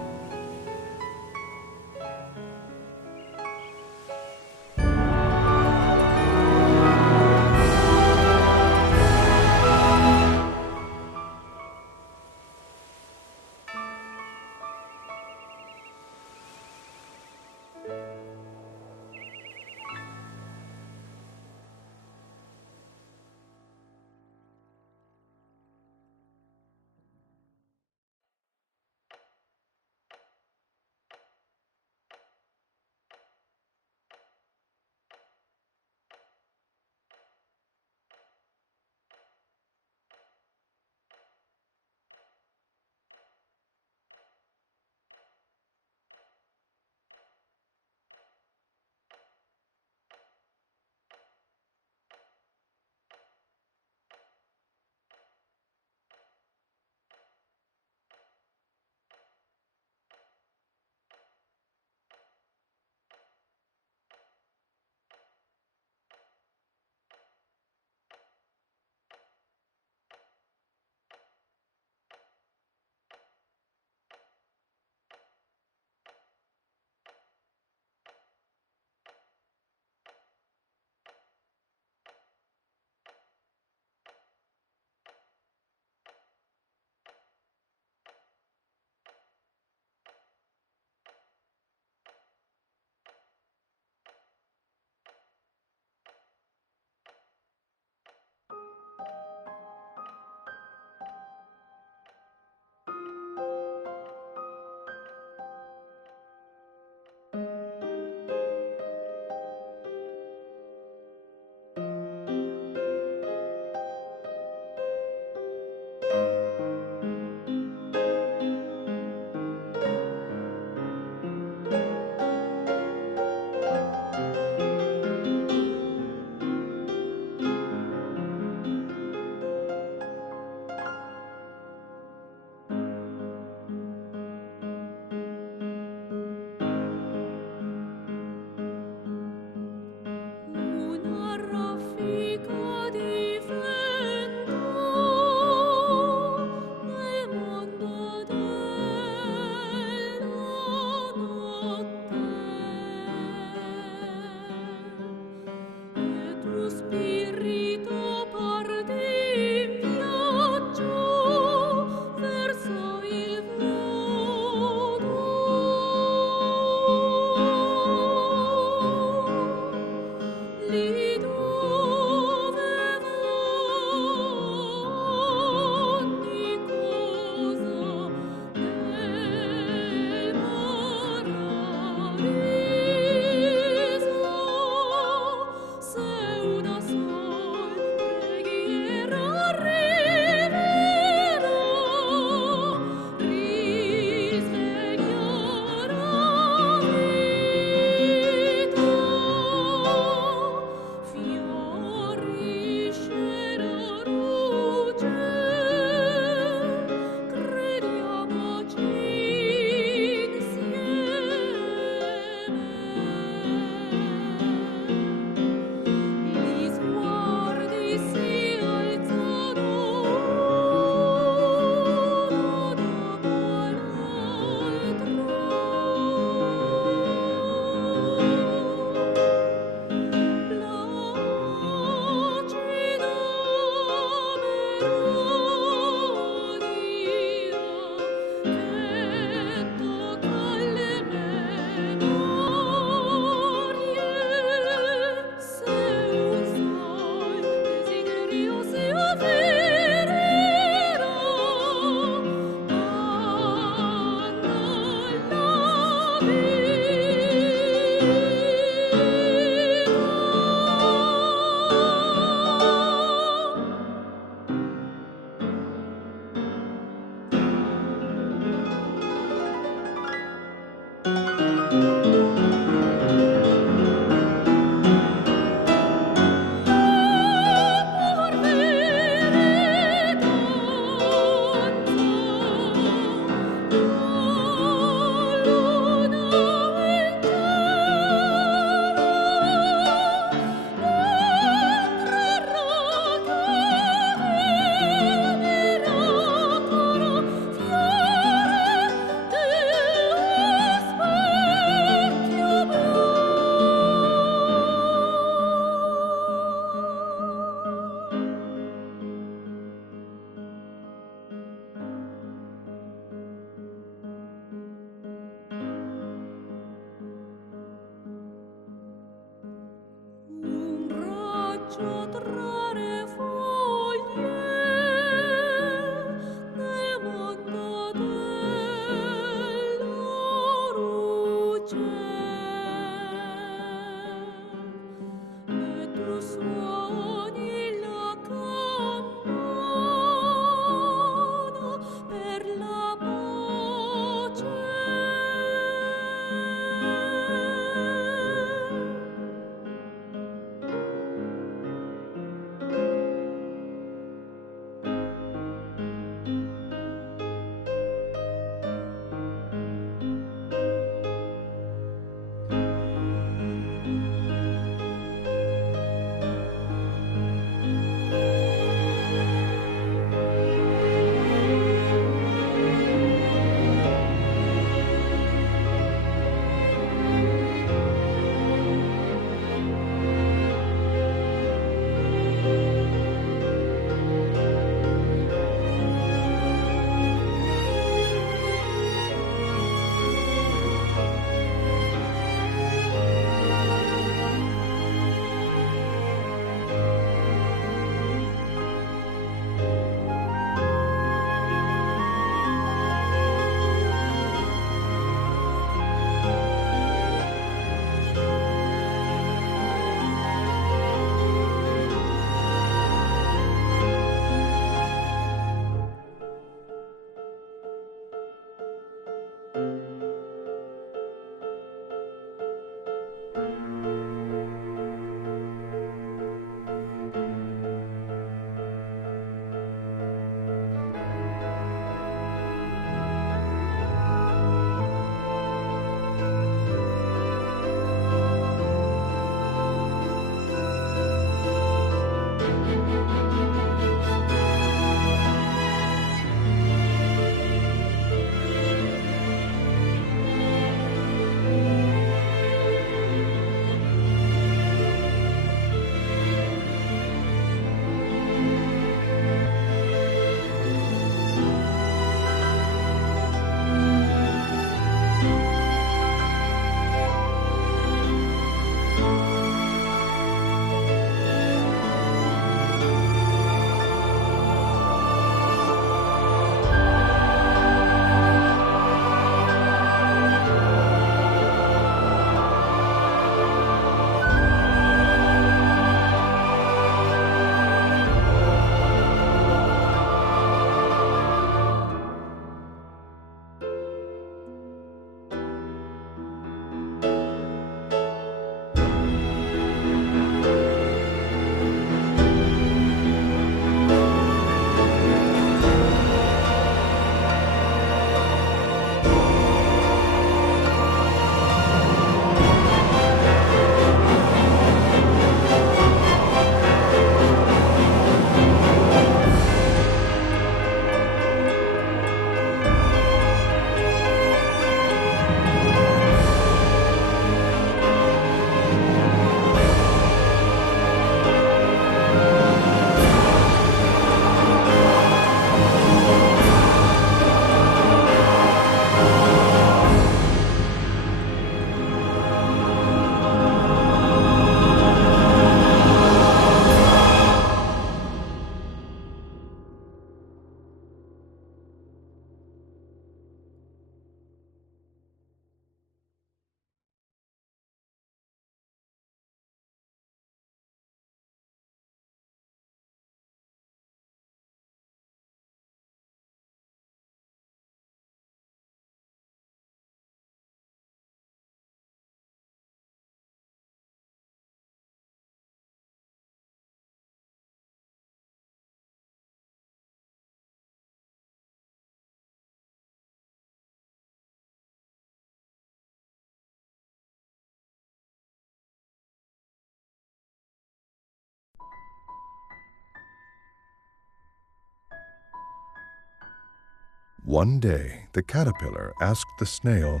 One day, the caterpillar asked the snail,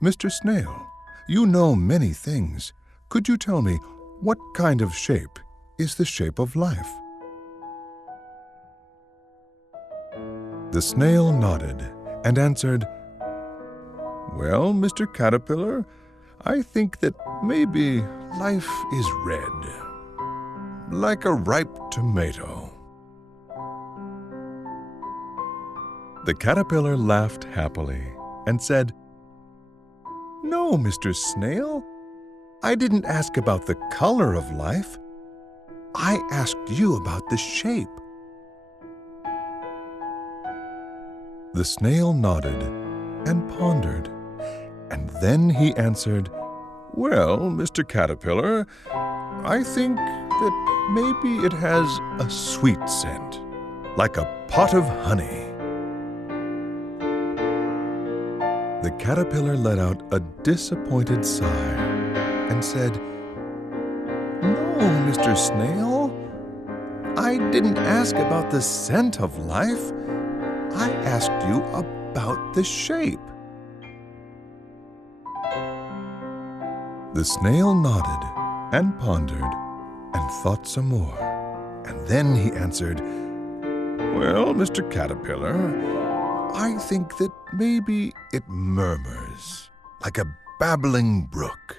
"Mr. Snail, you know many things. Could you tell me what kind of shape is the shape of life?" The snail nodded and answered, "Well, Mr. Caterpillar, I think that maybe life is red, like a ripe tomato." The caterpillar laughed happily and said, "No, Mr. Snail, I didn't ask about the color of life. I asked you about the shape." The snail nodded and pondered, and then he answered, "Well, Mr. Caterpillar, I think that maybe it has a sweet scent, like a pot of honey." The caterpillar let out a disappointed sigh and said, "No, Mr. Snail, I didn't ask about the scent of life. I asked you about the shape." The snail nodded and pondered and thought some more, and then he answered, "Well, Mr. Caterpillar, I think that maybe it murmurs like a babbling brook."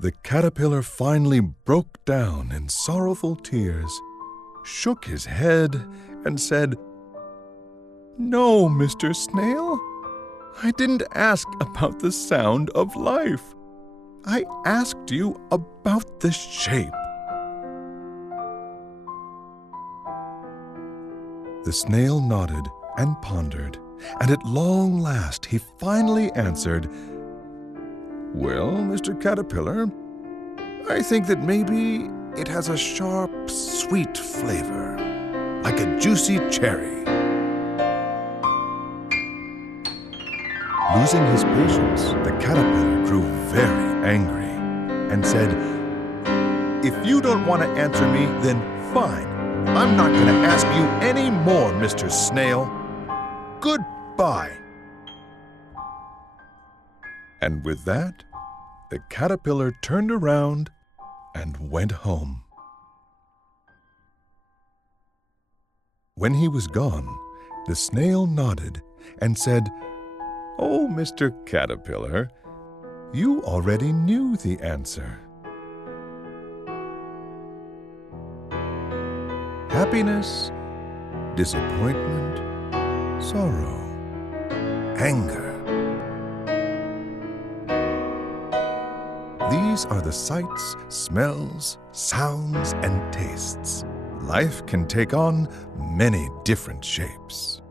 The caterpillar finally broke down in sorrowful tears, shook his head, and said, "No, Mr. Snail, I didn't ask about the sound of life. I asked you about the shape." The snail nodded and pondered and at long last he finally answered, "Well, Mr. Caterpillar, I think that maybe it has a sharp, sweet flavor, like a juicy cherry." Losing his patience, the caterpillar grew very angry and said, "If you don't want to answer me, then fine. I'm not going to ask you any more, Mr. Snail. Goodbye." And with that, the caterpillar turned around and went home. When he was gone, the snail nodded and said, "Oh, Mr. Caterpillar, you already knew the answer. Happiness, disappointment, sorrow, anger. These are the sights, smells, sounds, and tastes. Life can take on many different shapes.